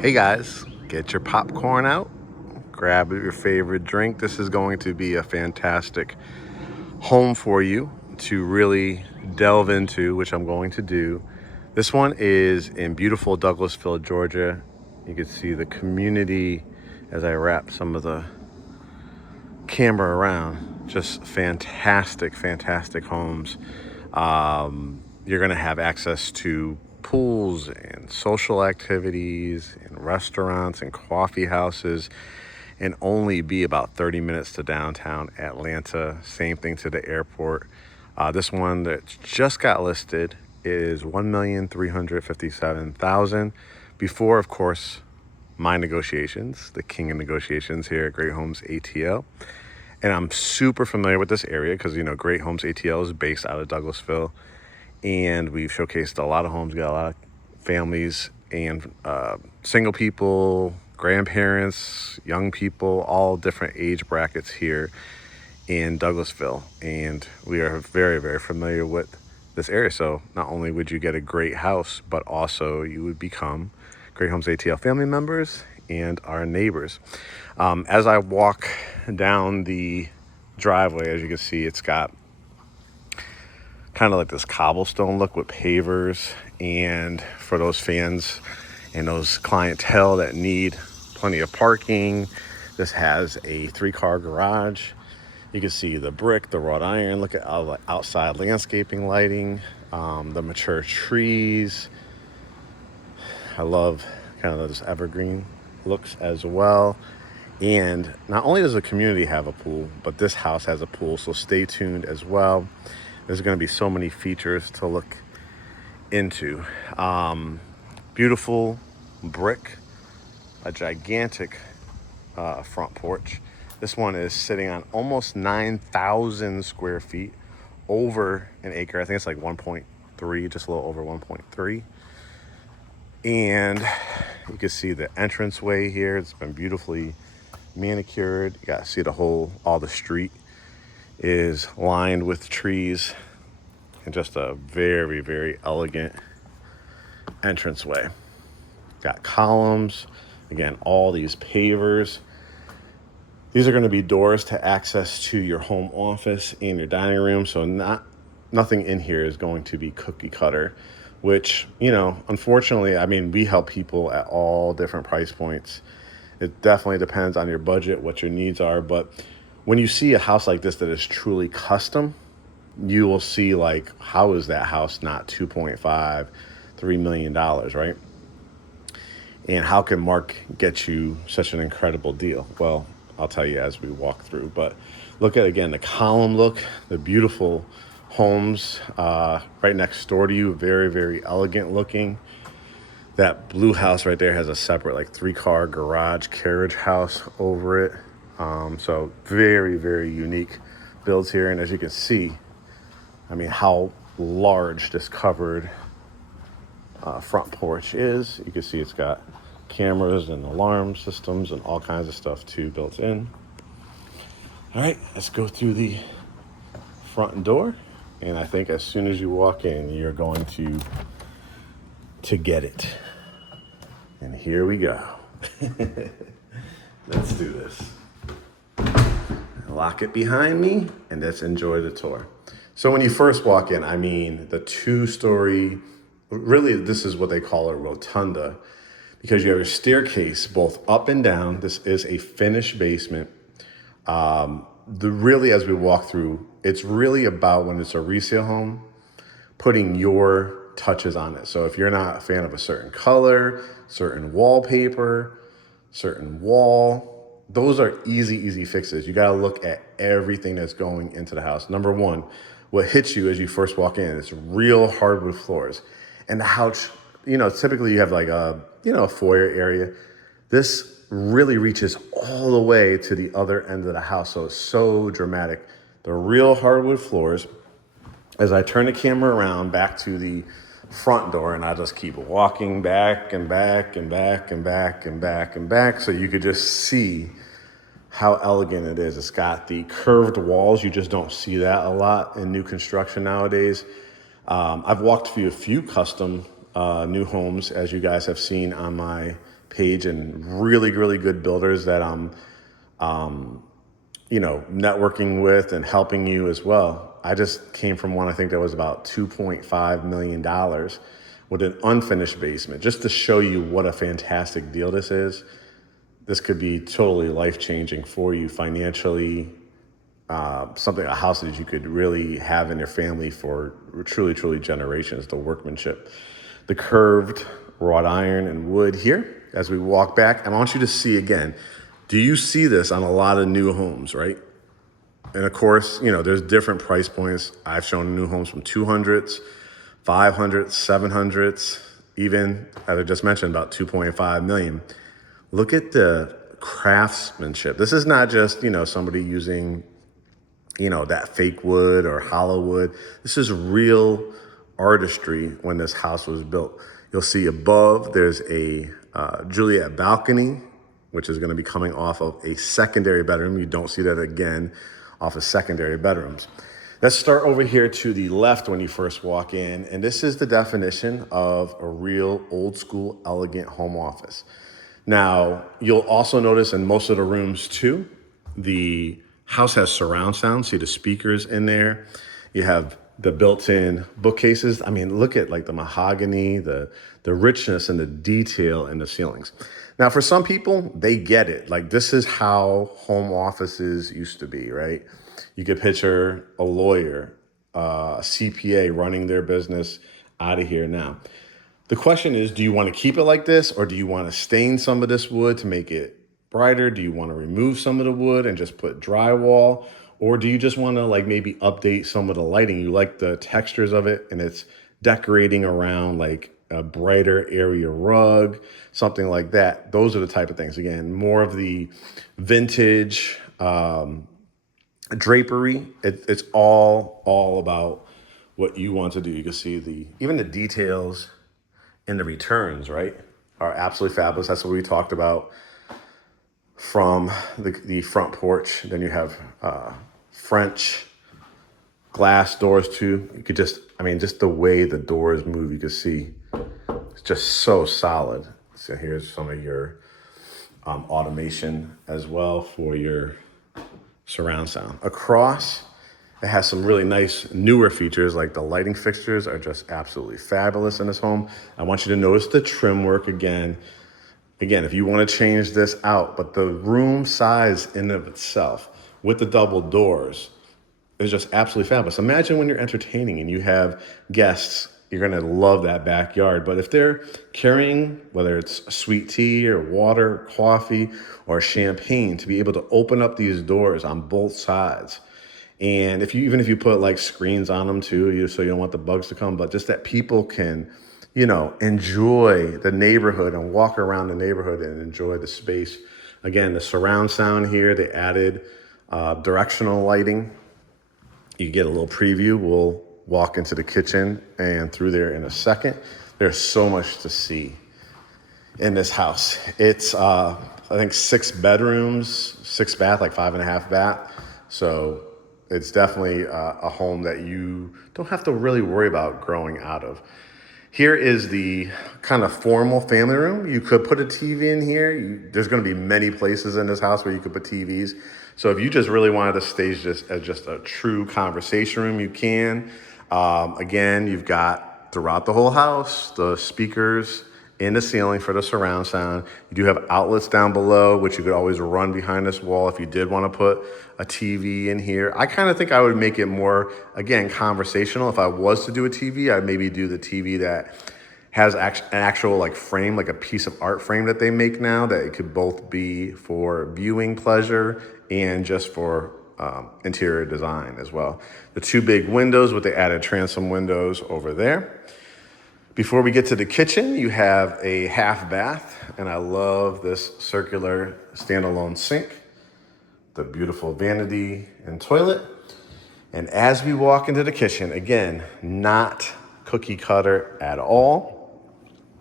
Hey guys, get your popcorn out, grab your favorite drink. This is going to be a fantastic home for you to really delve into, which I'm going to do. This one is in beautiful Douglasville, Georgia. You can see the community as I wrap some of the camera around. Just fantastic, fantastic homes. You're going to have access to pools and social activities and restaurants and coffee houses, and only be about 30 minutes to downtown Atlanta. Same thing to the airport. This one that just got listed is $1,357,000. Before, of course, my negotiations, the king of negotiations here at Great Homes ATL. And I'm super familiar with this area because, Great Homes ATL is based out of Douglasville. And we've showcased a lot of homes, got a lot of families and single people, grandparents, young people, all different age brackets here in Douglasville. And we are very, very familiar with this area. So not only would you get a great house, but also you would become Great Homes ATL family members and our neighbors. As I walk down the driveway, as you can see, it's got kind of like this cobblestone look with pavers. And for those fans and those clientele that need plenty of parking, this has a 3-car garage. You can see the brick, the wrought iron. Look at all the outside landscaping lighting, the mature trees. I love kind of those evergreen looks as well. And not only does the community have a pool, but this house has a pool, so stay tuned as well. There's going to be so many features to look into. Beautiful brick, a gigantic front porch. This one is sitting on almost 9,000 square feet, over an acre. I think it's like 1.3, just a little over 1.3. And you can see the entranceway here. It's been beautifully manicured. You got to see all the street is lined with trees, and just a very, very elegant entranceway. Got columns, again, all these pavers. These are going to be doors to access to your home office and your dining room, so nothing in here is going to be cookie cutter, which, unfortunately, we help people at all different price points. It definitely depends on your budget, what your needs are, but when you see a house like this that is truly custom, you will see, like, how is that house not $2.5-3 million, right? And how can Mark get you such an incredible deal? Well, I'll tell you as we walk through. But look at, again, the column look, the beautiful homes right next door to you, very, very elegant looking. That blue house right there has a separate, like, 3-car garage carriage house over it. So very, very unique builds here. And as you can see, how large this covered front porch is. You can see it's got cameras and alarm systems and all kinds of stuff too built in. All right, let's go through the front door. And I think as soon as you walk in, you're going to get it. And here we go. Let's do this. Lock it behind me, and let's enjoy the tour. So when you first walk in, the 2-story, really this is what they call a rotunda, because you have your staircase both up and down. This is a finished basement. Really, as we walk through, it's really about, when it's a resale home, putting your touches on it. So if you're not a fan of a certain color, certain wallpaper, certain wall, those are easy fixes. You got to look at everything that's going into the house. Number one, what hits you as you first walk in is real hardwood floors. And the house, typically you have like a foyer area. This really reaches all the way to the other end of the house. So it's so dramatic. The real hardwood floors. As I turn the camera around back to the front door, and I just keep walking back and back and back and back and back and back, so you could just see how elegant it is. It's got the curved walls. You just don't see that a lot in new construction nowadays. I've walked through a few custom new homes, as you guys have seen on my page and really, really good builders that I'm, networking with and helping you as well. I just came from one, I think that was about $2.5 million with an unfinished basement, just to show you what a fantastic deal this is. This could be totally life-changing for you financially, a house that you could really have in your family for truly, truly generations, the workmanship. The curved wrought iron and wood here as we walk back. And I want you to see again, do you see this on a lot of new homes, right? And of course, there's different price points. I've shown new homes from 200s, 500s, 700s, even, as I just mentioned, about 2.5 million. Look at the craftsmanship. This is not just, somebody using, that fake wood or hollow wood. This is real artistry when this house was built. You'll see above, there's a Juliet balcony, which is going to be coming off of a secondary bedroom. You don't see that again off of secondary bedrooms. Let's start over here to the left when you first walk in. And this is the definition of a real old school, elegant home office. Now, you'll also notice in most of the rooms too, the house has surround sound. See the speakers in there. You have the built-in bookcases. I mean, look at like the mahogany, the richness and the detail in the ceilings. Now, for some people, they get it. Like, this is how home offices used to be, right? You could picture a lawyer, a CPA running their business out of here now. The question is, do you want to keep it like this, or do you want to stain some of this wood to make it brighter? Do you want to remove some of the wood and just put drywall? Or do you just want to like maybe update some of the lighting? You like the textures of it and it's decorating around like a brighter area rug, something like that. Those are the type of things. Again, more of the vintage drapery. It's all about what you want to do. You can see even the details in the returns, right, are absolutely fabulous. That's what we talked about from the front porch. Then you have French glass doors too. You could just the way the doors move, you can see it's just so solid. So here's some of your automation as well for your surround sound. Across, it has some really nice newer features, like the lighting fixtures are just absolutely fabulous in this home. I want you to notice the trim work again. Again, if you want to change this out, but the room size in of itself with the double doors is just absolutely fabulous. Imagine when you're entertaining and you have guests, you're going to love that backyard. But if they're carrying, whether it's sweet tea or water, coffee, or champagne, to be able to open up these doors on both sides. And even if you put like screens on them too, so you don't want the bugs to come, but just that people can, enjoy the neighborhood and walk around the neighborhood and enjoy the space. Again, the surround sound here, they added directional lighting. You get a little preview. We'll walk into the kitchen and through there in a second. There's so much to see in this house. It's, I think 6 bedrooms, 6 bath, like 5.5 bath. So it's definitely a home that you don't have to really worry about growing out of. Here is the kind of formal family room. You could put a TV in here. There's going to be many places in this house where you could put TVs. So if you just really wanted to stage this as just a true conversation room, you can. Again, you've got throughout the whole house, the speakers in the ceiling for the surround sound. You do have outlets down below, which you could always run behind this wall if you did want to put a TV in here. I kind of think I would make it more, again, conversational. If I was to do a TV, I'd maybe do the TV that has an actual like frame, like a piece of art frame that they make now, that it could both be for viewing pleasure and just for interior design as well. The 2 big windows with the added transom windows over there. Before we get to the kitchen, you have a half bath, and I love this circular standalone sink, the beautiful vanity and toilet. And as we walk into the kitchen, again, not cookie cutter at all.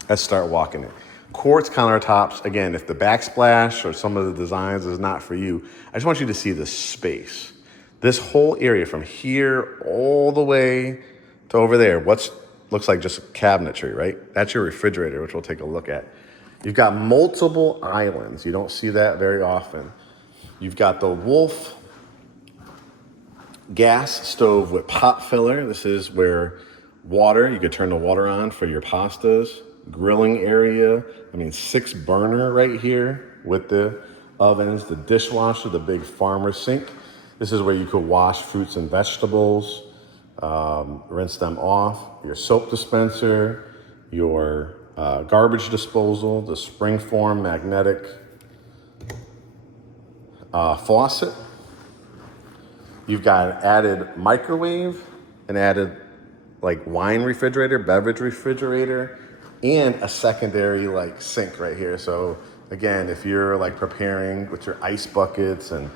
Let's start walking in. Quartz countertops, again, if the backsplash or some of the designs is not for you, I just want you to see the space. This whole area from here all the way to over there, looks like just cabinetry, right? That's your refrigerator, which we'll take a look at. You've got multiple islands. You don't see that very often. You've got the Wolf gas stove with pot filler. This is where water, you could turn the water on for your pastas. Grilling area. 6 burner right here with the ovens, the dishwasher, the big farmer sink. This is where you could wash fruits and vegetables, rinse them off. Your soap dispenser, your garbage disposal, the springform magnetic faucet. You've got an added microwave, an added wine refrigerator, beverage refrigerator, and a secondary sink right here. So again, if you're preparing with your ice buckets and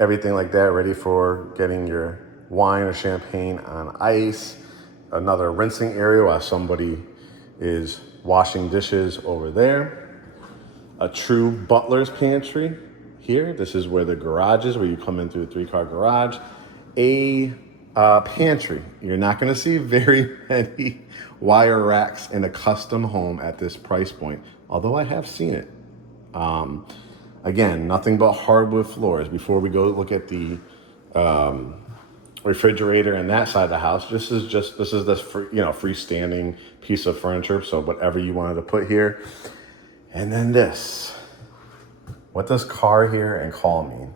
everything like that, ready for getting your wine or champagne on ice, another rinsing area while somebody is washing dishes over there. A true butler's pantry here. This is where the garage is, where you come in through a 3-car garage. A pantry. You're not going to see very many wire racks in a custom home at this price point, although I have seen it. Again, nothing but hardwood floors. Before we go look at the refrigerator and that side of the house, this is this freestanding piece of furniture. So whatever you wanted to put here. And then this. What does car here and call mean?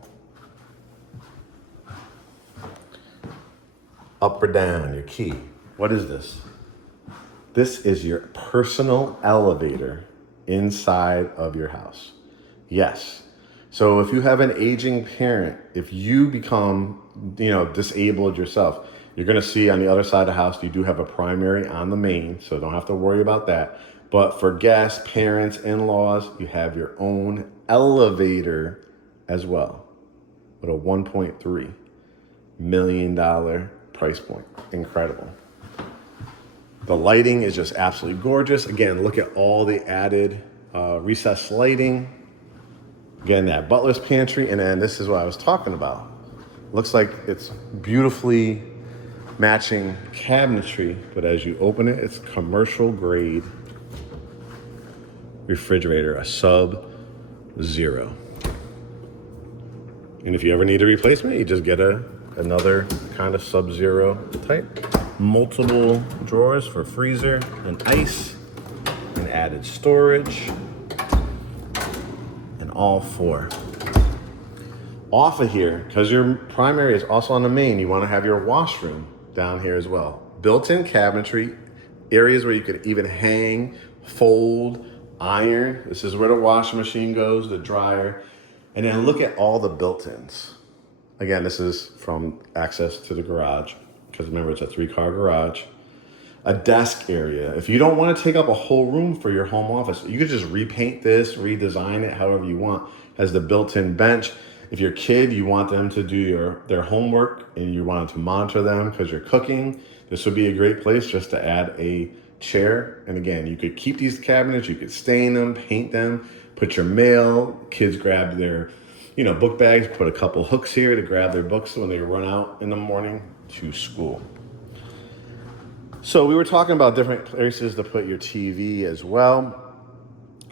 Up or down, your key. What is this? This is your personal elevator inside of your house. Yes. So if you have an aging parent, if you become, disabled yourself, you're going to see on the other side of the house, you do have a primary on the main, so don't have to worry about that. But for guests, parents, in-laws, you have your own elevator as well with a $1.3 million price point. Incredible. The lighting is just absolutely gorgeous. Again, look at all the added recessed lighting. Again, that butler's pantry. And then this is what I was talking about. Looks like it's beautifully matching cabinetry, but as you open it, it's commercial grade refrigerator, a Sub-Zero. And if you ever need a replacement, you just get another kind of Sub-Zero type. Multiple drawers for freezer and ice, and added storage, and all 4. Off of here, because your primary is also on the main, you want to have your washroom down here as well. Built-in cabinetry, areas where you could even hang, fold, iron. This is where the washing machine goes, the dryer. And then look at all the built-ins. Again, this is from access to the garage, because remember, it's a 3-car garage. A desk area. If you don't want to take up a whole room for your home office, you could just repaint this, redesign it however you want. Has the built-in bench. If your kid, you want them to do their homework and you want to monitor them because you're cooking, this would be a great place just to add a chair. And again, you could keep these cabinets, you could stain them, paint them, put your mail, kids grab their book bags, put a couple hooks here to grab their books when they run out in the morning to school. So we were talking about different places to put your TV as well.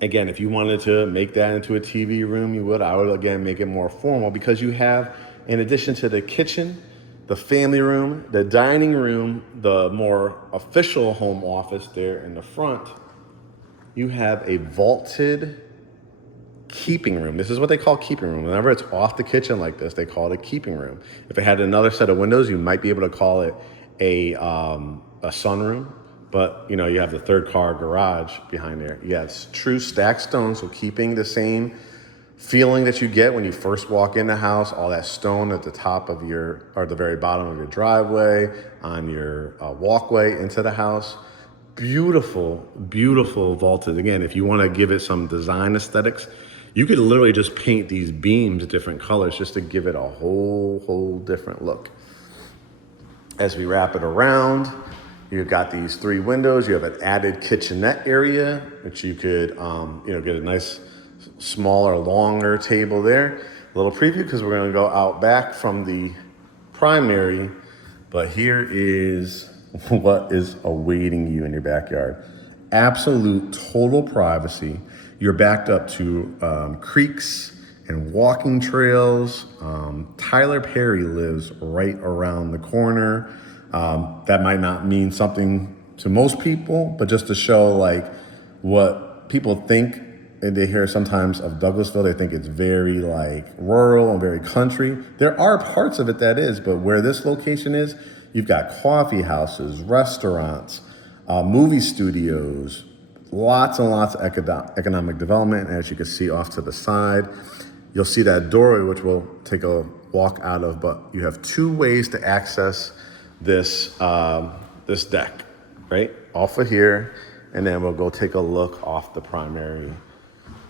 Again, if you wanted to make that into a TV room, you would. I would, again, make it more formal because you have, in addition to the kitchen, the family room, the dining room, the more official home office there in the front, you have a vaulted keeping room. This is what they call keeping room. Whenever it's off the kitchen like this, they call it a keeping room. If it had another set of windows, you might be able to call it a sunroom. But you have the 3-car garage behind there. Yeah, it's true stacked stone, so keeping the same feeling that you get when you first walk in the house, all that stone at the top of the very bottom of your driveway, on your walkway into the house. Beautiful, beautiful vaulted. Again, if you want to give it some design aesthetics, you could literally just paint these beams different colors just to give it a whole different look. As we wrap it around, you've got these 3 windows. You have an added kitchenette area, which you could, get a nice, smaller, longer table there. A little preview because we're going to go out back from the primary. But here is what is awaiting you in your backyard. Absolute total privacy. You're backed up to creeks and walking trails. Tyler Perry lives right around the corner. That might not mean something to most people, but just to show like what people think, and they hear sometimes of Douglasville, they think it's very like rural and very country. There are parts of it that is, but where this location is, you've got coffee houses, restaurants, movie studios, lots and lots of economic development. And as you can see off to the side, you'll see that doorway, which we'll take a walk out of, but you have two ways to access this, this deck, right? Off of here, and then we'll go take a look off the primary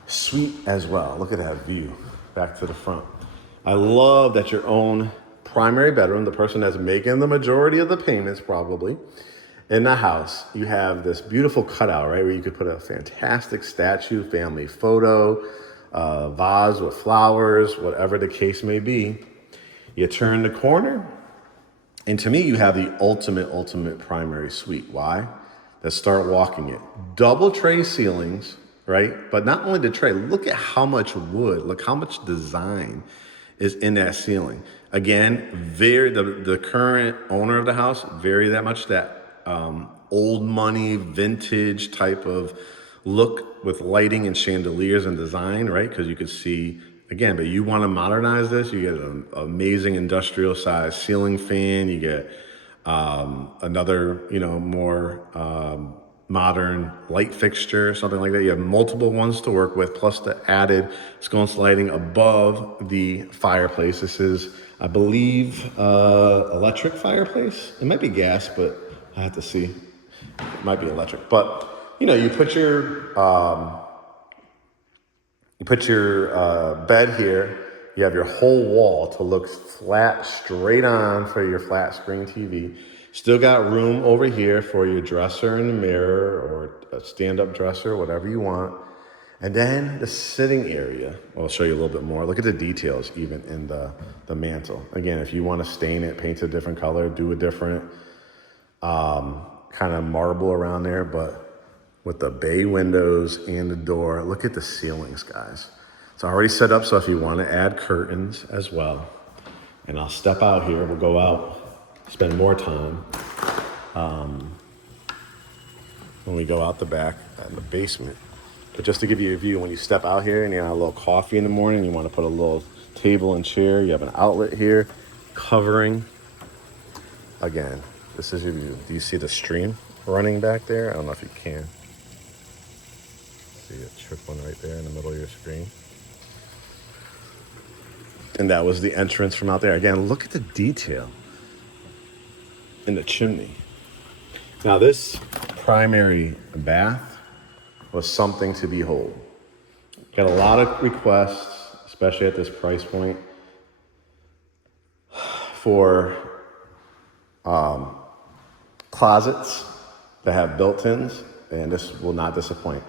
suite as well. Look at that view back to the front. I love that your own primary bedroom, the person that's making the majority of the payments probably in the house, you have this beautiful cutout, right? Where you could put a fantastic statue, family photo, vase with flowers, whatever the case may be. You turn the corner, and to me, you have the ultimate primary suite. Why? Let's start walking it. Double tray ceilings, right? But not only the tray, look at how much wood, look how much design is in that ceiling. Again, the current owner of the house, very that much that old money, vintage type of look with lighting and chandeliers and design, right? Because you could see, again, but you want to modernize this, you get an amazing industrial size ceiling fan, you get another, more modern light fixture, something like that. You have multiple ones to work with, plus the added sconce lighting above the fireplace. This is, I believe, electric fireplace. It might be gas, but I have to see. It might be electric, but you put your bed here. You have your whole wall to look flat, straight on for your flat screen TV. Still got room over here for your dresser and the mirror, or a stand-up dresser, whatever you want. And then the sitting area, I'll show you a little bit more. Look at the details even in the mantle. Again, if you want to stain it, paint a different color, do a different kind of marble around there, but with the bay windows and the door, look at the ceilings, guys. It's already set up, so if you want to add curtains as well, and I'll step out here, we'll go out, spend more time when we go out the back in the basement. But just to give you a view, when you step out here and you have a little coffee in the morning, you want to put a little table and chair, you have an outlet here, covering. Again, this is your view. Do you see the stream running back there? I don't know if you can. See a trickling right there in the middle of your screen. And that was the entrance from out there. Again, look at the detail in the chimney. Now this primary bath was something to behold. Got a lot of requests, especially at this price point, for closets that have built-ins, and this will not disappoint.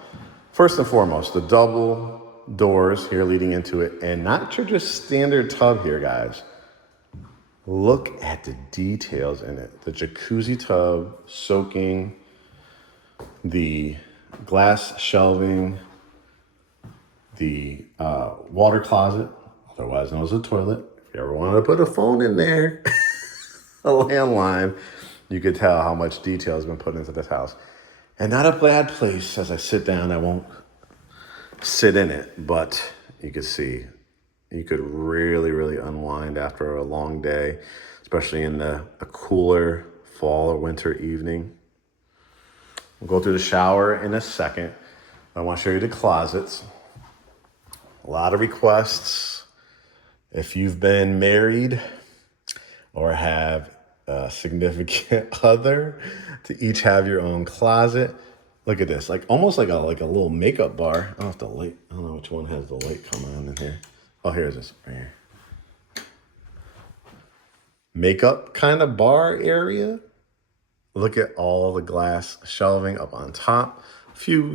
First and foremost, the double doors here leading into it, and not your just standard tub here, guys. Look at the details in it. The jacuzzi tub soaking, the glass shelving, the water closet, otherwise known as a toilet. If you ever wanted to put a phone in there, a landline, you could tell how much detail has been put into this house. And not a bad place. As I sit down, I won't sit in it, but you can see you could really unwind after a long day, especially in a cooler fall or winter evening. We'll go through the shower in a second. I want to show you the closets. A lot of requests. If you've been married or have a significant other, to each have your own closet. Look at this, like almost like a little makeup bar. I don't have the light. I don't know which one has the light coming on in here. Oh, here's this right here. Makeup kind of bar area. Look at all the glass shelving up on top. A few,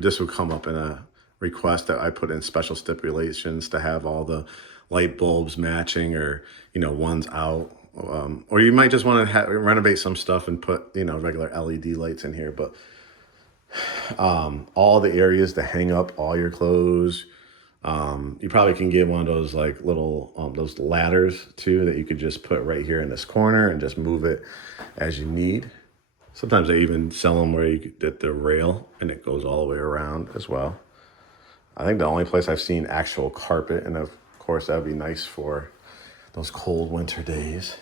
this would come up in a request that I put in special stipulations to have all the light bulbs matching, or one's out. Or you might just want to renovate some stuff and put regular LED lights in here. But all the areas to hang up all your clothes. You probably can get one of those like little, those ladders too, that you could just put right here in this corner and just move it as you need. Sometimes they even sell them where you get the rail and it goes all the way around as well. I think the only place I've seen actual carpet, and of course that'd be nice for those cold winter days.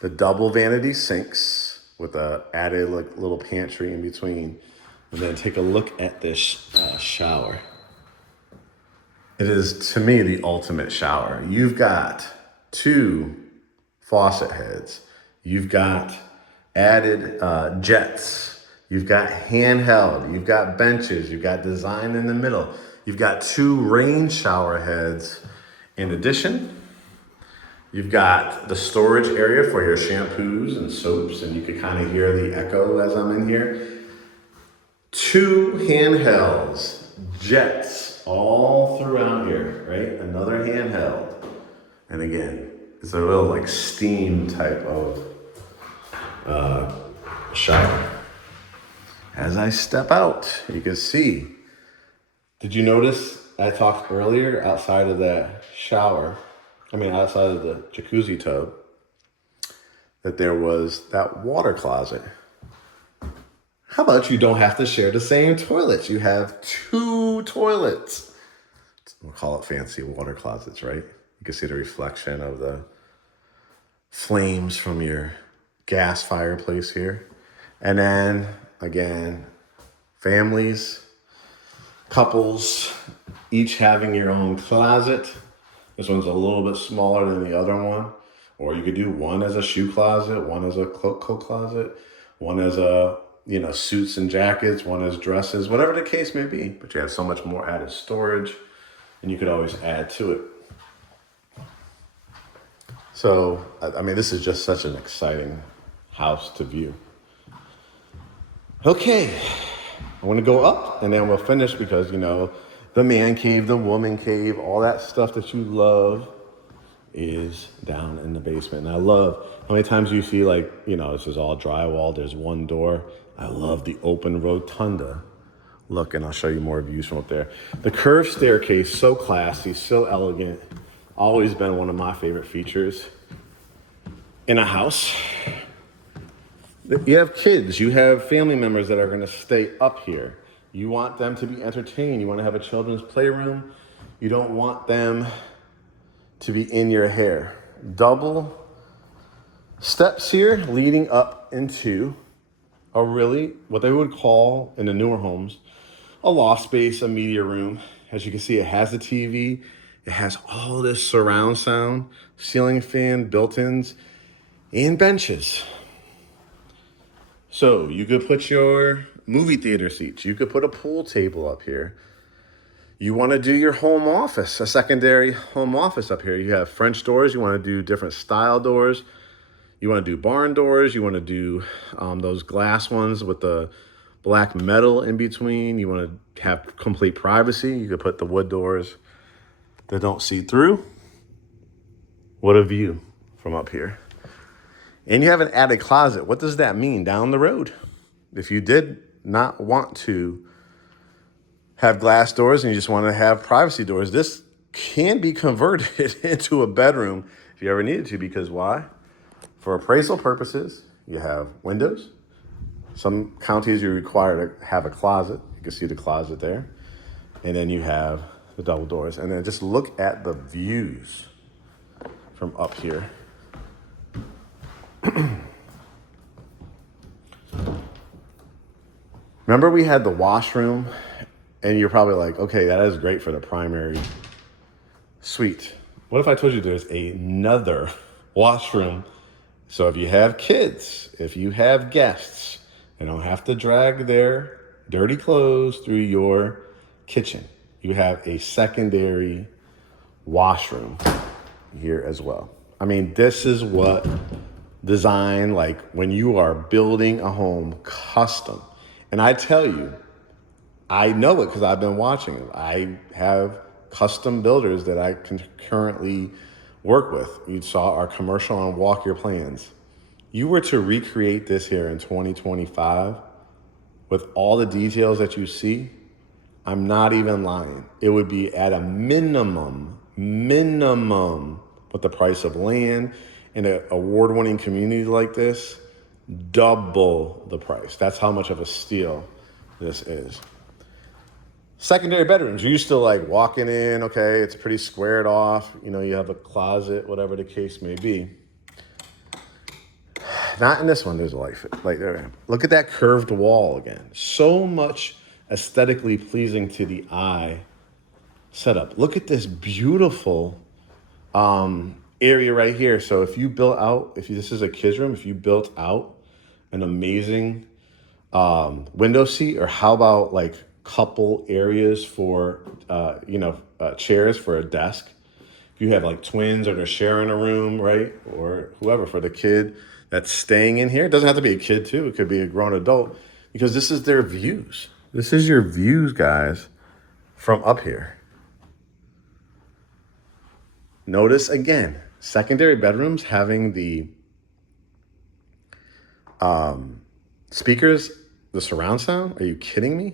The double vanity sinks with a added like little pantry in between. And then take a look at this shower. It is, to me, the ultimate shower. You've got 2 faucet heads. You've got added jets. You've got handheld. You've got benches. You've got design in the middle. You've got 2 rain shower heads. In addition, you've got the storage area for your shampoos and soaps, and you can kind of hear the echo as I'm in here. 2 handhelds, jets all throughout here, right? Another handheld. And again, it's a real like steam type of shower. As I step out, you can see. Did you notice I talked earlier outside of that shower, outside of the jacuzzi tub, that there was that water closet? How about you don't have to share the same toilets? You have 2 toilets. We'll call it fancy water closets, right? You can see the reflection of the flames from your gas fireplace here. And then, again, families, couples, each having your own closet. This one's a little bit smaller than the other one. Or you could do one as a shoe closet, one as a coat closet, one as a suits and jackets, one as dresses, whatever the case may be. But you have so much more added storage, and you could always add to it. So, this is just such an exciting house to view. Okay, I want to go up, and then we'll finish because, the man cave, the woman cave, all that stuff that you love is down in the basement. And I love how many times you see this is all drywall, there's one door. I love the open rotunda look, and I'll show you more views from up there. The curved staircase, so classy, so elegant. Always been one of my favorite features in a house. You have kids, you have family members that are gonna stay up here. You want them to be entertained. You wanna have a children's playroom. You don't want them to be in your hair. Double steps here leading up into a really, what they would call in the newer homes, a loft space, a media room. As you can see, it has a TV. It has all this surround sound, ceiling fan, built-ins, and benches. So you could put your movie theater seats. You could put a pool table up here. You want to do your home office, a secondary home office up here. You have French doors. You want to do different style doors. You want to do barn doors. You want to do those glass ones with the black metal in between. You want to have complete privacy. You could put the wood doors that don't see through. What a view from up here. And you have an attic closet. What does that mean down the road? If you did not want to have glass doors and you just want to have privacy doors, this can be converted into a bedroom if you ever needed to, because why? For appraisal purposes, you have windows. Some counties you're required to have a closet. You can see the closet there. And then you have the double doors. And then just look at the views from up here. Remember we had the washroom, and you're probably like, okay, that is great for the primary suite. What if I told you there's another washroom? So if you have kids, if you have guests, they don't have to drag their dirty clothes through your kitchen. You have a secondary washroom here as well. This is what design, like when you are building a home custom. And I tell you, I know it because I've been watching them. I have custom builders that I can currently work with. You saw our commercial on Walk Your Plans. You were to recreate this here in 2025 with all the details that you see, I'm not even lying. It would be at a minimum, with the price of land in an award-winning community like this, double the price. That's how much of a steal this is. Secondary bedrooms, you're used to like walking in, okay, it's pretty squared off, you know, you have a closet, whatever the case may be. Not in this one, there's a light there. Look at that curved wall again. So much aesthetically pleasing to the eye setup. Look at this beautiful area right here. So if you built out, this is a kid's room, if you built out an amazing window seat, or how about like couple areas for, chairs for a desk. If you have like twins or they're sharing a room, right? Or whoever, for the kid that's staying in here. It doesn't have to be a kid too. It could be a grown adult, because this is their views. This is your views, guys, from up here. Notice again, secondary bedrooms having the speakers, the surround sound. Are you kidding me?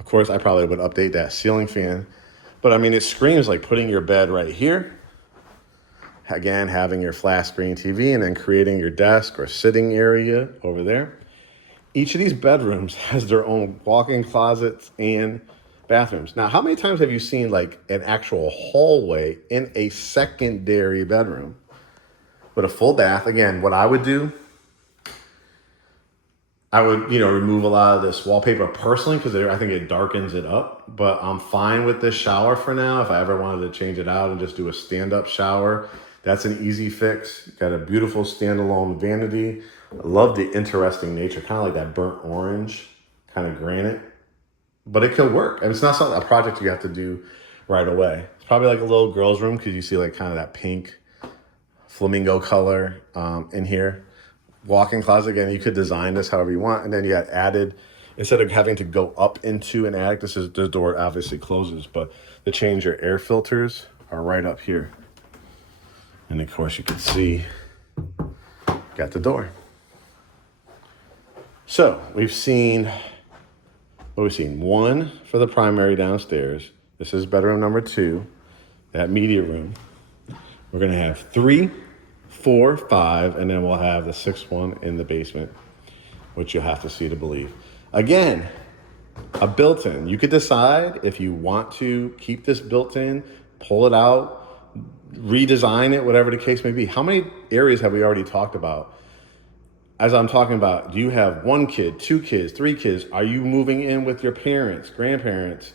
Of course, I probably would update that ceiling fan, but I mean, it screams like putting your bed right here. Again, having your flat screen TV and then creating your desk or sitting area over there. Each of these bedrooms has their own walk-in closets and bathrooms. Now, how many times have you seen like an actual hallway in a secondary bedroom with a full bath? Again, what I would do, I would, remove a lot of this wallpaper personally, because I think it darkens it up, but I'm fine with this shower for now. If I ever wanted to change it out and just do a stand-up shower, that's an easy fix. Got a beautiful standalone vanity. I love the interesting nature, kind of like that burnt orange, kind of granite, but it could work. And it's not a project you have to do right away. It's probably like a little girl's room, because you see like kind of that pink flamingo color in here. Walk-in closet, again, you could design this however you want. And then you had added, instead of having to go up into an attic, the door obviously closes, but to change your air filters are right up here. And of course you can see, got the door. So we've seen one for the primary downstairs. This is bedroom number 2, that media room. We're gonna have 3, 4, 5, and then we'll have the 6th one in the basement, which you'll have to see to believe. Again, a built-in. You could decide if you want to keep this built-in, pull it out, redesign it, whatever the case may be. How many areas have we already talked about? As I'm talking about, do you have 1 kid, 2 kids, 3 kids? Are you moving in with your parents, grandparents,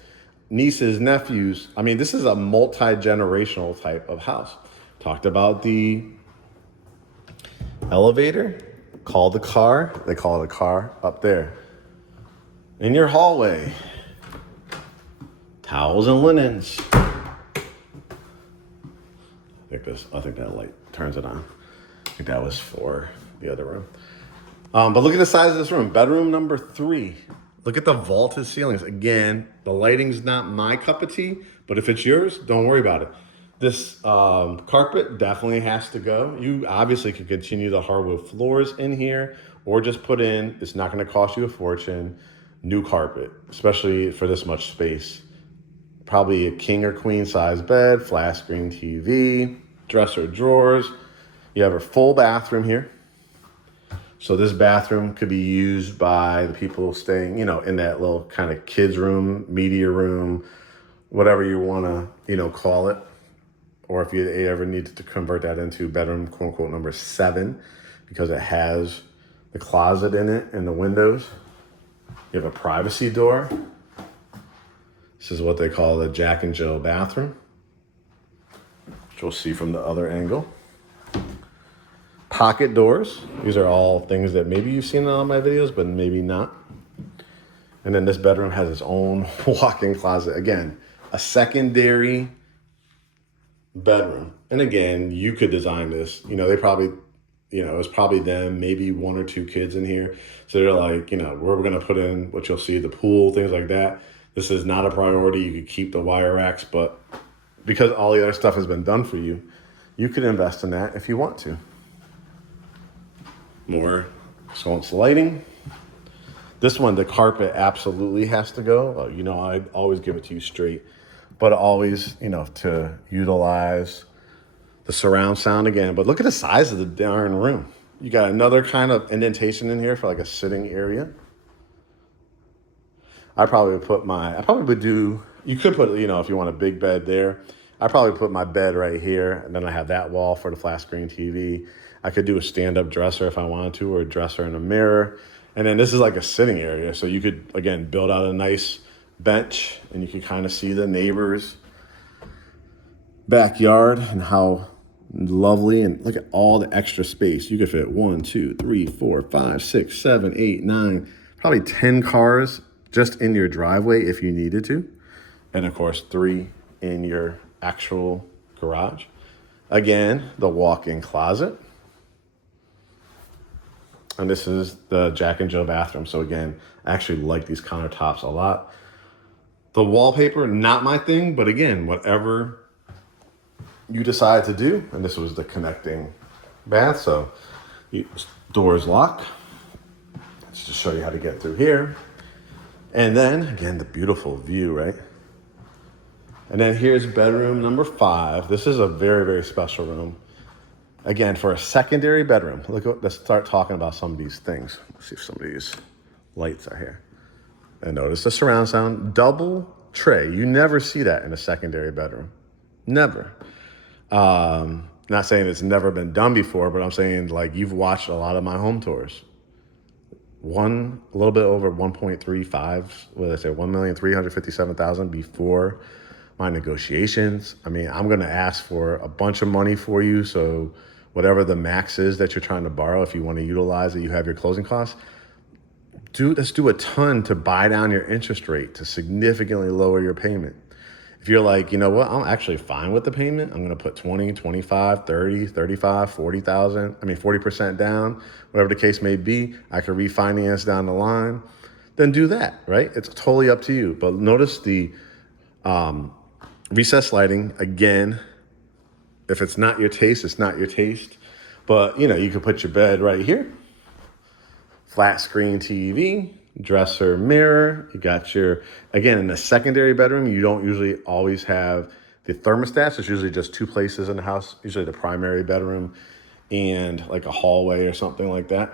nieces, nephews? I mean, this is a multi-generational type of house. Talked about the elevator, call the car. They call it a car up there. In your hallway, towels and linens. I think that light turns it on. I think that was for the other room. But look at the size of this room. Bedroom number 3. Look at the vaulted ceilings. Again, the lighting's not my cup of tea, but if it's yours, don't worry about it. This carpet definitely has to go. You obviously could continue the hardwood floors in here, or just put in, it's not gonna cost you a fortune, new carpet, especially for this much space. Probably a king or queen size bed, flat screen TV, dresser drawers. You have a full bathroom here. So this bathroom could be used by the people staying, in that little kind of kids room, media room, whatever you wanna, call it. Or if you ever needed to convert that into bedroom, quote unquote, number 7, because it has the closet in it and the windows. You have a privacy door. This is what they call the Jack and Jill bathroom, which you'll see from the other angle. Pocket doors. These are all things that maybe you've seen in all my videos, but maybe not. And then this bedroom has its own walk-in closet. Again, a secondary bedroom. And again, you could design this. They probably, it was probably them, maybe 1 or 2 kids in here. So they're like, we're going to put in what you'll see, the pool, things like that. This is not a priority. You could keep the wire racks, but because all the other stuff has been done for you, you could invest in that if you want to. More sconce lighting. This one, the carpet absolutely has to go. You know, I always give it to you straight, but always, you know, to utilize the surround sound again. But look at the size of the darn room. You got another kind of indentation in here for like a sitting area. I probably would do, you could put, you know, if you want a big bed there, I probably put my bed right here, and then I have that wall for the flat screen TV. I could do a stand-up dresser if I wanted to, or a dresser and a mirror. And then this is like a sitting area, so you could, again, build out a nice bench, and you could kind of see the neighbor's backyard and how lovely, and look at all the extra space. You could fit 1, 2, 3, 4, 5, 6, 7, 8, 9, probably 10 cars just in your driveway if you needed to. And of course, 3 in your actual garage. Again, the walk-in closet. And this is the Jack and Jill bathroom. So again, I actually like these countertops a lot. The wallpaper, not my thing, but again, whatever you decide to do. And this was the connecting bath. So doors lock. Let's just show you how to get through here. And then again, the beautiful view, right? And then here's bedroom number 5. This is a very, very special room. Again, for a secondary bedroom. Let's start talking about some of these things. Let's see if some of these lights are here. And notice the surround sound, double tray. You never see that in a secondary bedroom. Never. Not saying it's never been done before, but I'm saying like you've watched a lot of my home tours. A little bit over 1.35, what did I say, 1,357,000 before my negotiations. I mean, I'm going to ask for a bunch of money for you. So whatever the max is that you're trying to borrow, if you want to utilize it, you have your closing costs. Let's do a ton to buy down your interest rate to significantly lower your payment. If you're like, you know what, I'm actually fine with the payment. I'm going to put 20, 25, 30, 35, 40,000, 40% down, whatever the case may be. I could refinance down the line. Then do that, right? It's totally up to you. But notice the recessed lighting. Again, if it's not your taste, it's not your taste. But, you know, you could put your bed right here. Flat screen TV, dresser, mirror. You got again, in the secondary bedroom, you don't usually always have the thermostats. It's usually just 2 places in the house, usually the primary bedroom and like a hallway or something like that.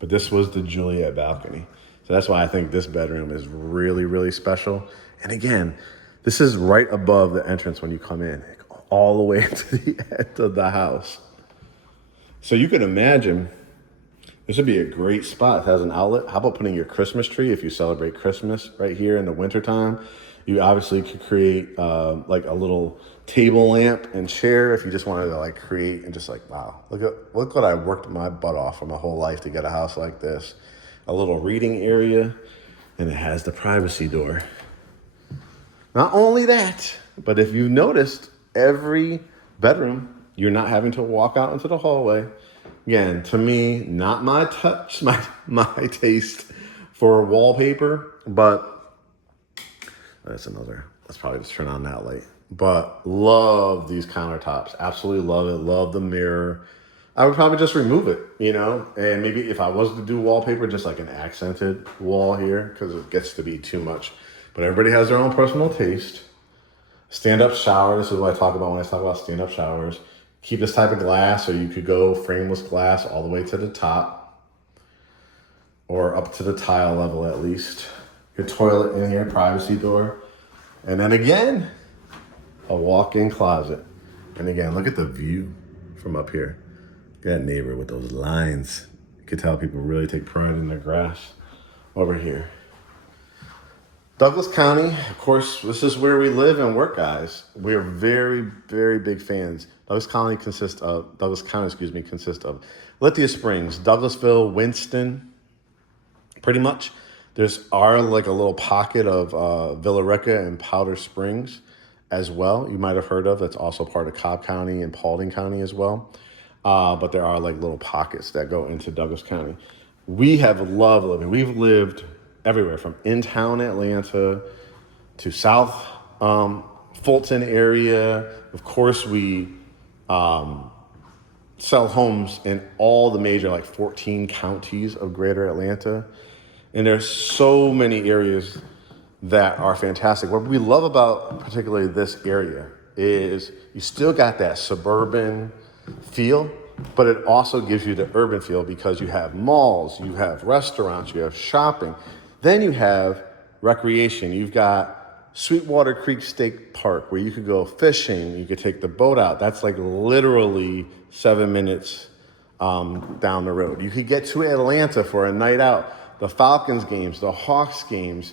But this was the Juliet balcony. So that's why I think this bedroom is really, really special. And again, this is right above the entrance when you come in, all the way to the end of the house. So you can imagine, this would be a great spot. It has an outlet. How about putting your Christmas tree if you celebrate Christmas right here in the wintertime? You obviously could create like a little table lamp and chair if you just wanted to like create and just like, wow, look what I worked my butt off for my whole life to get a house like this. A little reading area, and it has the privacy door. Not only that, but if you noticed, every bedroom, you're not having to walk out into the hallway. Again, to me, not my touch, my taste for wallpaper, but let's probably just turn on that light. But love these countertops, absolutely love it, love the mirror. I would probably just remove it, you know, and maybe if I was to do wallpaper, just like an accented wall here, because it gets to be too much. But everybody has their own personal taste. Stand-up shower, this is what I talk about when I talk about stand-up showers. Keep this type of glass, or you could go frameless glass all the way to the top or up to the tile level at least. Your toilet in here, privacy door. And then again, a walk-in closet. And again, look at the view from up here. That neighbor with those lines. You can tell people really take pride in their grass over here. Douglas County, of course, this is where we live and work, guys. We are very, very big fans. Douglas County consists of Lithia Springs, Douglasville, Winston, pretty much. There's like a little pocket of Villa Rica and Powder Springs as well. You might have heard of. That's also part of Cobb County and Paulding County as well. But there are like little pockets that go into Douglas County. We have loved living. We've lived everywhere from in-town Atlanta to South Fulton area. Of course, we sell homes in all the major like 14 counties of greater Atlanta. And there's so many areas that are fantastic. What we love about particularly this area is you still got that suburban feel, but it also gives you the urban feel because you have malls, you have restaurants, you have shopping. Then you have recreation. You've got Sweetwater Creek State Park where you could go fishing, you could take the boat out. That's like literally 7 minutes down the road. You could get to Atlanta for a night out. The Falcons games, the Hawks games,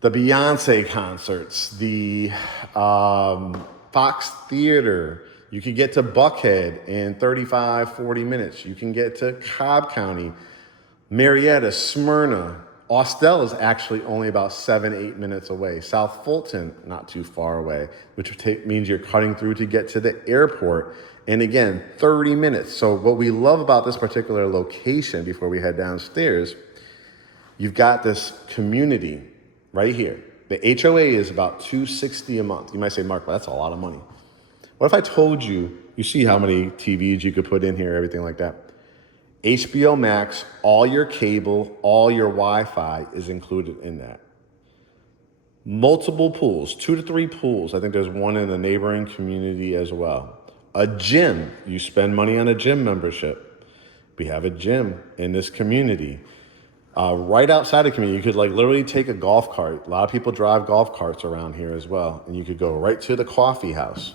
the Beyonce concerts, the Fox Theater. You could get to Buckhead in 35, 40 minutes. You can get to Cobb County, Marietta, Smyrna. Austell is actually only about 7, 8 minutes away. South Fulton, not too far away, which means you're cutting through to get to the airport. And again, 30 minutes. So what we love about this particular location before we head downstairs, you've got this community right here. The HOA is about $260 a month. You might say, Mark, well, that's a lot of money. What if I told you, you see how many TVs you could put in here, everything like that. HBO Max, all your cable, all your Wi-Fi is included in that. Multiple pools, 2 to 3 pools. I think there's one in the neighboring community as well. A gym, you spend money on a gym membership. We have a gym in this community. Right outside the community, you could like literally take a golf cart. A lot of people drive golf carts around here as well. And you could go right to the coffee house.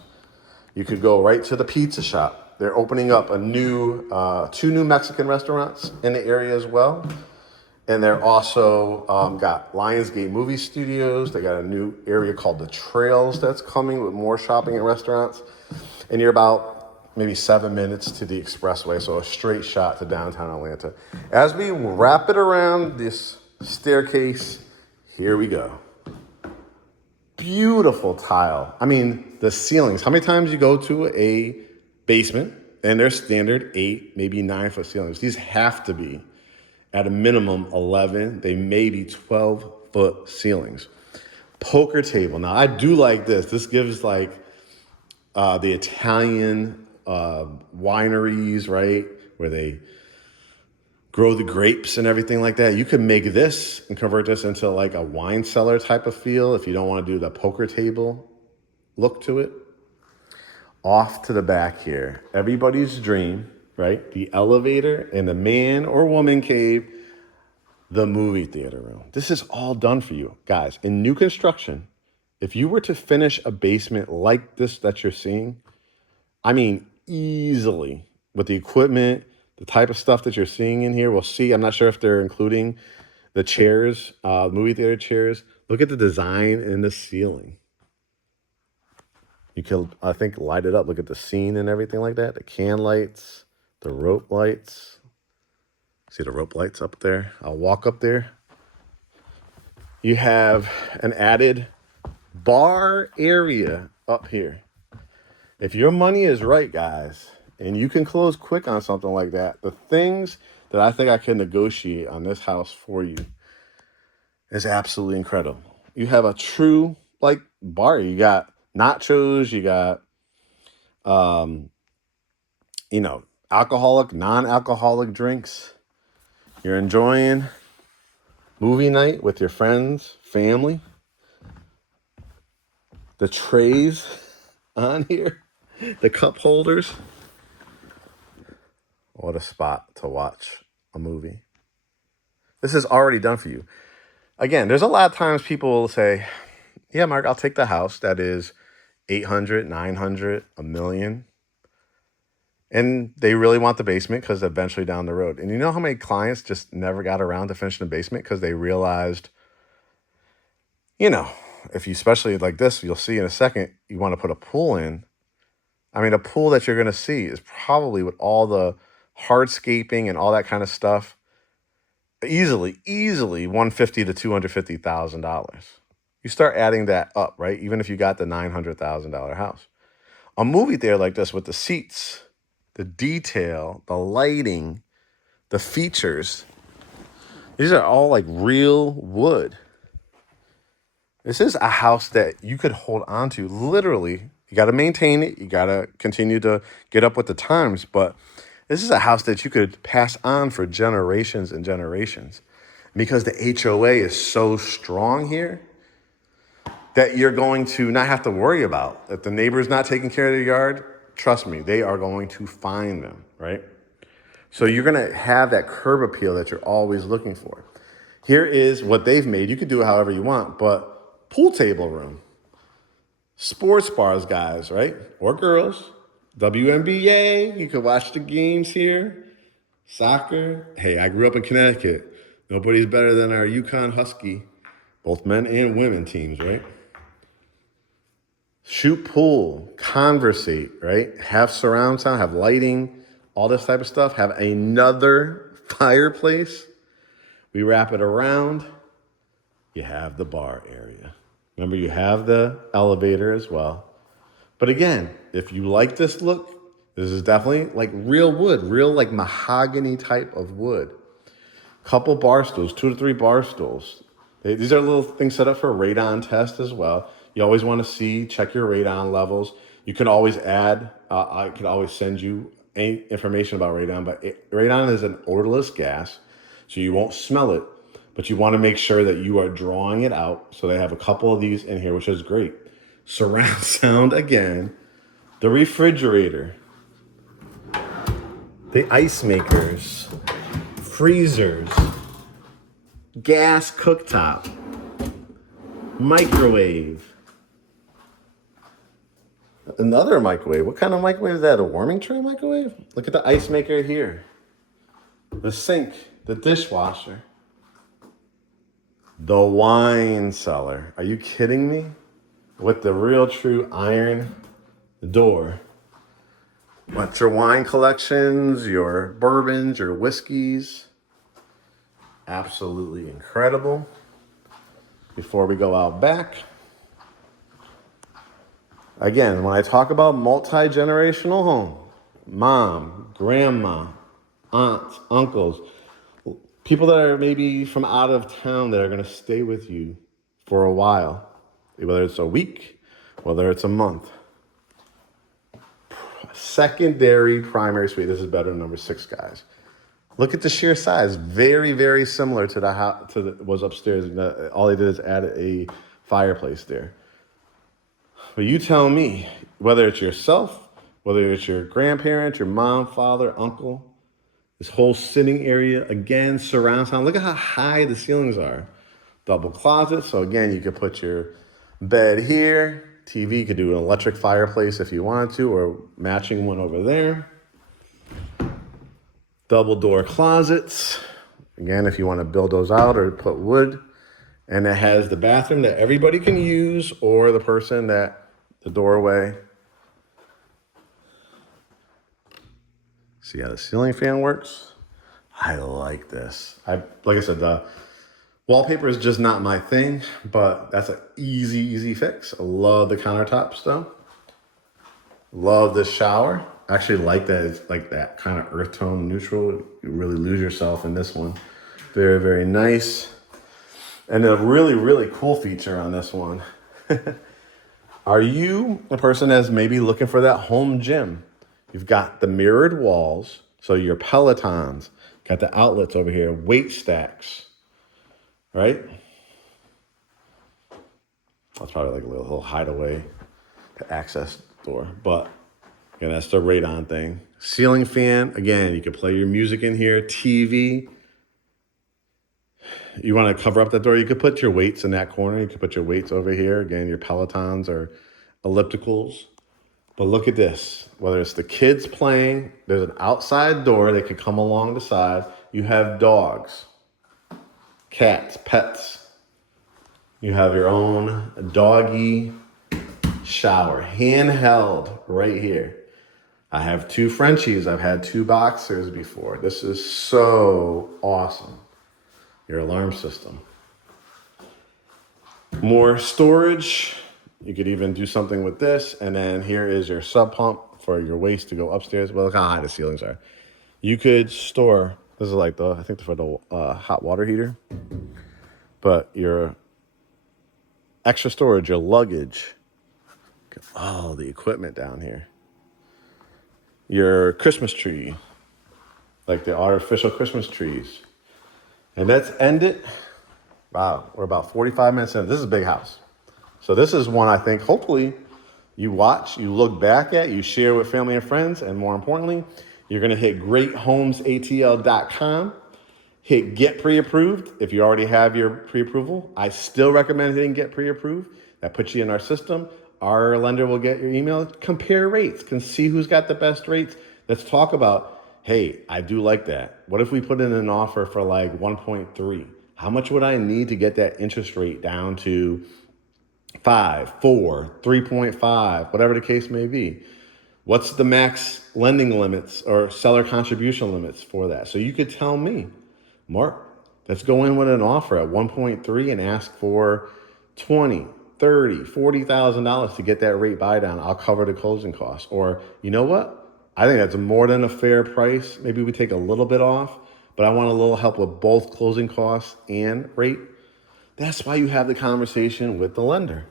You could go right to the pizza shop. They're opening up a new, 2 new Mexican restaurants in the area as well. And they're also got Lionsgate Movie Studios. They got a new area called The Trails that's coming with more shopping and restaurants. And you're about maybe 7 minutes to the expressway, so a straight shot to downtown Atlanta. As we wrap it around this staircase, here we go. Beautiful tile. I mean, the ceilings. How many times you go to a basement and they're standard 8, maybe 9 foot ceilings? These have to be at a minimum 11. They may be 12 foot ceilings. Poker table. Now I do like this. This gives like the Italian wineries, right? Where they grow the grapes and everything like that. You could make this and convert this into like a wine cellar type of feel if you don't want to do the poker table look to it. Off to the back here, everybody's dream, right? The elevator and the man or woman cave, the movie theater room. This is all done for you. Guys, in new construction, if you were to finish a basement like this that you're seeing, I mean, easily with the equipment, the type of stuff that you're seeing in here, we'll see. I'm not sure if they're including the chairs, movie theater chairs. Look at the design in the ceiling. You can, I think, light it up. Look at the scene and everything like that. The can lights, the rope lights. See the rope lights up there? I'll walk up there. You have an added bar area up here. If your money is right, guys, and you can close quick on something like that, the things that I think I can negotiate on this house for you is absolutely incredible. You have a true, like, bar. You got nachos, you got, alcoholic, non-alcoholic drinks. You're enjoying movie night with your friends, family. The trays on here, the cup holders. What a spot to watch a movie. This is already done for you. Again, there's a lot of times people will say, yeah, Mark, I'll take the house that is 800, 900, a million. And they really want the basement because eventually down the road. And you know how many clients just never got around to finishing the basement because they realized, if you, especially like this, you'll see in a second, you want to put a pool in. I mean, a pool that you're going to see is probably with all the hardscaping and all that kind of stuff, easily $150,000 to $250,000. You start adding that up, right? Even if you got the $900,000 house. A movie theater like this with the seats, the detail, the lighting, the features, these are all like real wood. This is a house that you could hold on to. Literally, you got to maintain it. You got to continue to get up with the times. But this is a house that you could pass on for generations and generations. because the HOA is so strong here that you're going to not have to worry about. If the neighbor's not taking care of their yard, trust me, they are going to find them, right? So you're gonna have that curb appeal that you're always looking for. Here is what they've made. You can do it however you want, but pool table room, sports bars, guys, right? Or girls, WNBA, you can watch the games here. Soccer, hey, I grew up in Connecticut. Nobody's better than our Yukon Husky, both men and women teams, right? Shoot pool, conversate, right? Have surround sound, have lighting, all this type of stuff. Have another fireplace. We wrap it around. You have the bar area. Remember, you have the elevator as well. But again, if you like this look, this is definitely like real wood, real like mahogany type of wood. Couple bar stools, 2 to 3 bar stools. These are little things set up for a radon test as well. You always want to check your radon levels. You can always add, I could always send you any information about radon, but radon is an odorless gas, so you won't smell it, but you want to make sure that you are drawing it out. So they have a couple of these in here, which is great. Surround sound again, the refrigerator, the ice makers, freezers, gas cooktop, microwave, another microwave. What kind of microwave is that? A warming tray microwave? Look at the ice maker here. The sink, the dishwasher, the wine cellar. Are you kidding me? With the real true iron door. What's your wine collections, your bourbons, your whiskeys? Absolutely incredible. Before we go out back, again, when I talk about multi-generational home, mom, grandma, aunts, uncles, people that are maybe from out of town that are going to stay with you for a while, whether it's a week, whether it's a month. Secondary primary suite. This is better than number 6, guys. Look at the sheer size. Very, very similar to the house was upstairs. All they did is add a fireplace there. But you tell me, whether it's yourself, whether it's your grandparents, your mom, father, uncle, this whole sitting area, again, surround sound. Look at how high the ceilings are. Double closet. So again, you could put your bed here. TV, you could do an electric fireplace if you wanted to, or matching one over there. Double door closets. Again, if you want to build those out or put wood. And it has the bathroom that everybody can use, or the person that the doorway. See how the ceiling fan works? I like this. Like I said, the wallpaper is just not my thing, but that's an easy fix. I love the countertops though. Love the shower. I actually like that it's like that kind of earth tone neutral. You really lose yourself in this one. Very, very nice. And a really cool feature on this one. Are you a person that's maybe looking for that home gym? You've got the mirrored walls. So your Pelotons, got the outlets over here, weight stacks, right? That's probably like a little hideaway to access door, but again, that's the radon thing. Ceiling fan, again, you can play your music in here, TV. You want to cover up that door, you could put your weights in that corner. You could put your weights over here. Again, your Pelotons or ellipticals. But look at this. Whether it's the kids playing, there's an outside door that could come along the side. You have dogs, cats, pets. You have your own doggy shower, handheld right here. I have 2 Frenchies. I've had 2 boxers before. This is so awesome. Your alarm system. More storage. You could even do something with this. And then here is your sub pump for your waste to go upstairs. Well, look how high the ceilings are. You could store, this is like I think for the hot water heater. But your extra storage, your luggage. Oh, the equipment down here. Your Christmas tree. Like the artificial Christmas trees. And let's end it. Wow, we're about 45 minutes in. This is a big house. So this is one I think hopefully you watch, you look back at, you share with family and friends, and more importantly, you're gonna hit greathomesatl.com, hit get pre-approved if you already have your pre-approval. I still recommend hitting get pre-approved. That puts you in our system. Our lender will get your email, compare rates, can see who's got the best rates. Let's talk about, hey, I do like that. What if we put in an offer for like 1.3? How much would I need to get that interest rate down to 5, 4, 3.5, whatever the case may be? What's the max lending limits or seller contribution limits for that? So you could tell me, Mark, let's go in with an offer at 1.3 and ask for 20, 30, $40,000 to get that rate buy down. I'll cover the closing costs. Or you know what? I think that's more than a fair price. Maybe we take a little bit off, but I want a little help with both closing costs and rate. That's why you have the conversation with the lender.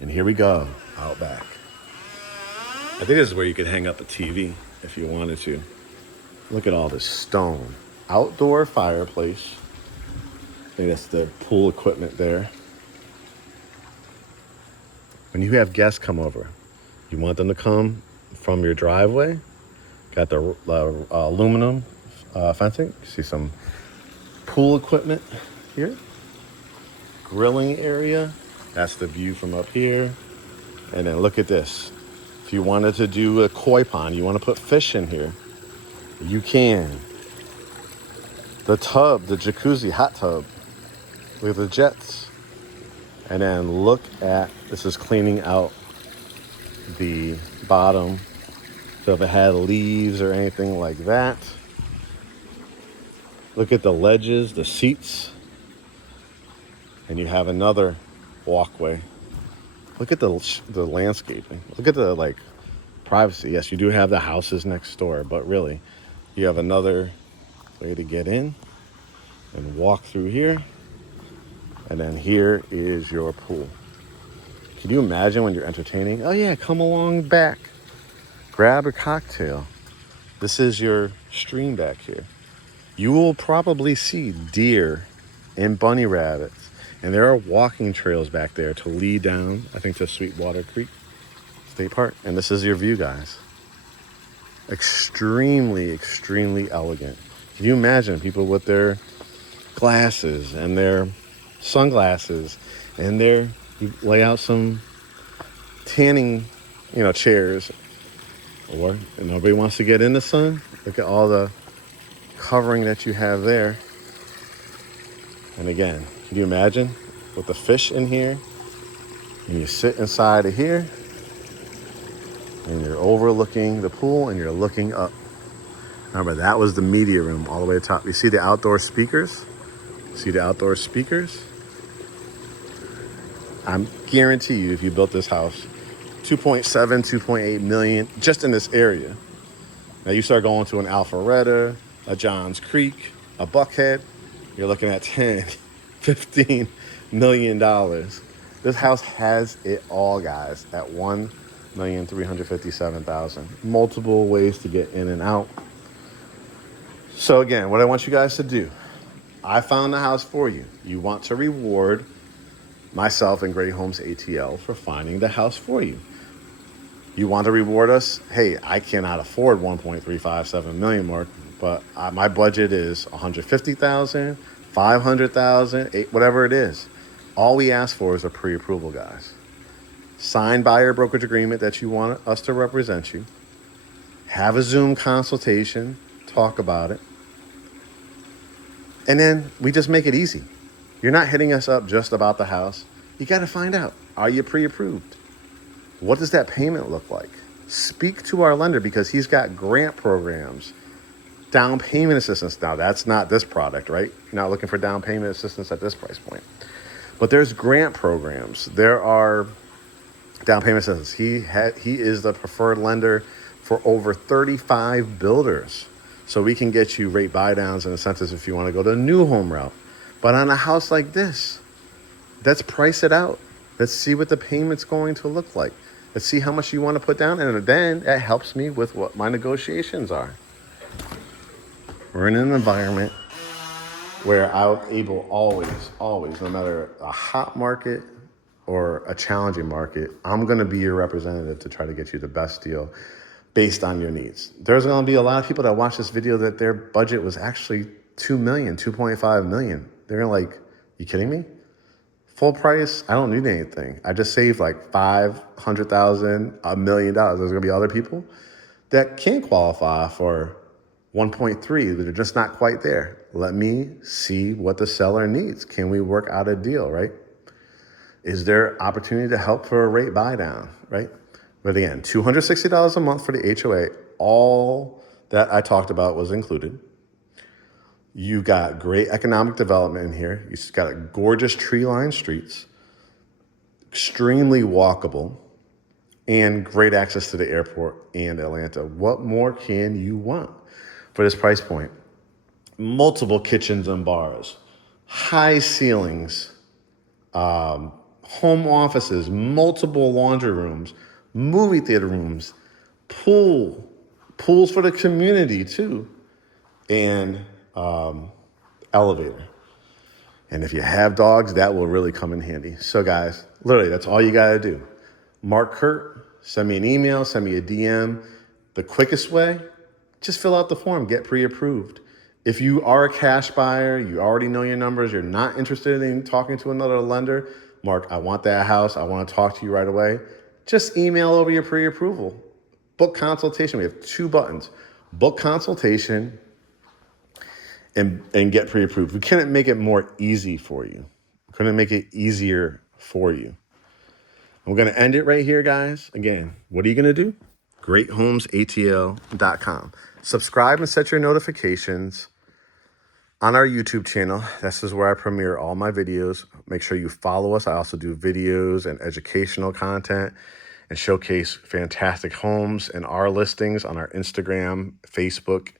And here we go, out back. I think this is where you could hang up a TV if you wanted to. Look at all this stone. Outdoor fireplace. I think that's the pool equipment there. When you have guests come over, you want them to come from your driveway. Got the aluminum fencing. You see some pool equipment here. Grilling area. That's the view from up here. And then look at this. If you wanted to do a koi pond, you want to put fish in here, you can. The tub, the jacuzzi, hot tub. Look at the jets. And then look at, this is cleaning out the bottom. So if it had leaves or anything like that. Look at the ledges, the seats. And you have another walkway. Look at the landscaping. Look at the privacy. Yes, you do have the houses next door, but really, you have another way to get in and walk through here. And then here is your pool. Can you imagine when you're entertaining? Oh yeah, come along back. Grab a cocktail. This is your stream back here. You will probably see deer and bunny rabbits. And there are walking trails back there to lead down, I think, to Sweetwater Creek State Park. And this is your view, guys. Extremely, extremely elegant. Can you imagine people with their glasses and their sunglasses and you lay out some tanning, chairs, or nobody wants to get in the sun. Look at all the covering that you have there. And again, can you imagine with the fish in here, and you sit inside of here, and you're overlooking the pool, and you're looking up. Remember, that was the media room all the way to the top. You see the outdoor speakers? See the outdoor speakers? I guarantee you, if you built this house, 2.7, 2.8 million just in this area. Now you start going to an Alpharetta, a Johns Creek, a Buckhead, you're looking at 10, 15 million dollars. This house has it all, guys, at $1,357,000. Multiple ways to get in and out. So again, what I want you guys to do, I found the house for you. You want to reward myself and Great Homes ATL for finding the house for you. You want to reward us? Hey, I cannot afford 1.357 million, Mark, but my budget is 150,000, 500,000, whatever it is. All we ask for is a pre-approval, guys. Signed buyer brokerage agreement that you want us to represent you. Have a Zoom consultation, talk about it. And then we just make it easy. You're not hitting us up just about the house. You got to find out, are you pre-approved? What does that payment look like? Speak to our lender because he's got grant programs, down payment assistance. Now, that's not this product, right? You're not looking for down payment assistance at this price point. But there's grant programs. There are down payment assistance. He is the preferred lender for over 35 builders. So we can get you rate buy downs and incentives if you want to go the new home route. But on a house like this, let's price it out. Let's see what the payment's going to look like. Let's see how much you want to put down. And then that helps me with what my negotiations are. We're in an environment where I'm able always, no matter a hot market or a challenging market, I'm going to be your representative to try to get you the best deal based on your needs. There's going to be a lot of people that watch this video that their budget was actually 2 million, 2.5 million. They're gonna like, you kidding me? Full price, I don't need anything. I just saved like 500,000, $1 million. There's gonna be other people that can qualify for 1.3, but they're just not quite there. Let me see what the seller needs. Can we work out a deal, right? Is there opportunity to help for a rate buy down, right? But again, $260 a month for the HOA. All that I talked about was included. You got great economic development in here. You got a gorgeous tree-lined streets, extremely walkable, and great access to the airport and Atlanta. What more can you want for this price point? Multiple kitchens and bars, high ceilings, home offices, multiple laundry rooms, movie theater rooms, pools for the community too, and elevator. And if you have dogs, that will really come in handy. So guys, literally, that's all you gotta do. Mark Kurt, send me an email, send me a DM. The quickest way, just fill out the form, get pre-approved. If you are a cash buyer, you already know your numbers, you're not interested in talking to another lender, Mark, I want that house, I wanna talk to you right away, just email over your pre-approval. Book consultation, we have 2 buttons. Book consultation and get pre-approved. We couldn't make it more easy for you. Couldn't make it easier for you. We're gonna end it right here, guys. Again, what are you gonna do? GreatHomesATL.com. Subscribe and set your notifications on our YouTube channel. This is where I premiere all my videos. Make sure you follow us. I also do videos and educational content and showcase fantastic homes and our listings on our Instagram, Facebook,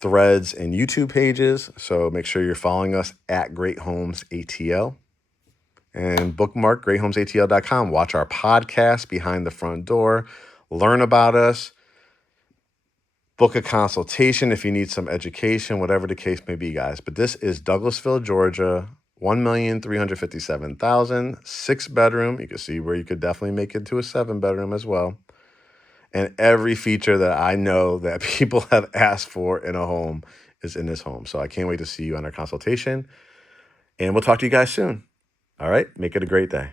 Threads, and YouTube pages. So make sure you're following us at Great Homes ATL. And bookmark greathomesatl.com. Watch our podcast, Behind the Front Door. Learn about us. Book a consultation if you need some education, whatever the case may be, guys. But this is Douglasville, Georgia, 1,357,000, 6-bedroom. You can see where you could definitely make it to a 7-bedroom as well. And every feature that I know that people have asked for in a home is in this home. So I can't wait to see you on our consultation. And we'll talk to you guys soon. All right, make it a great day.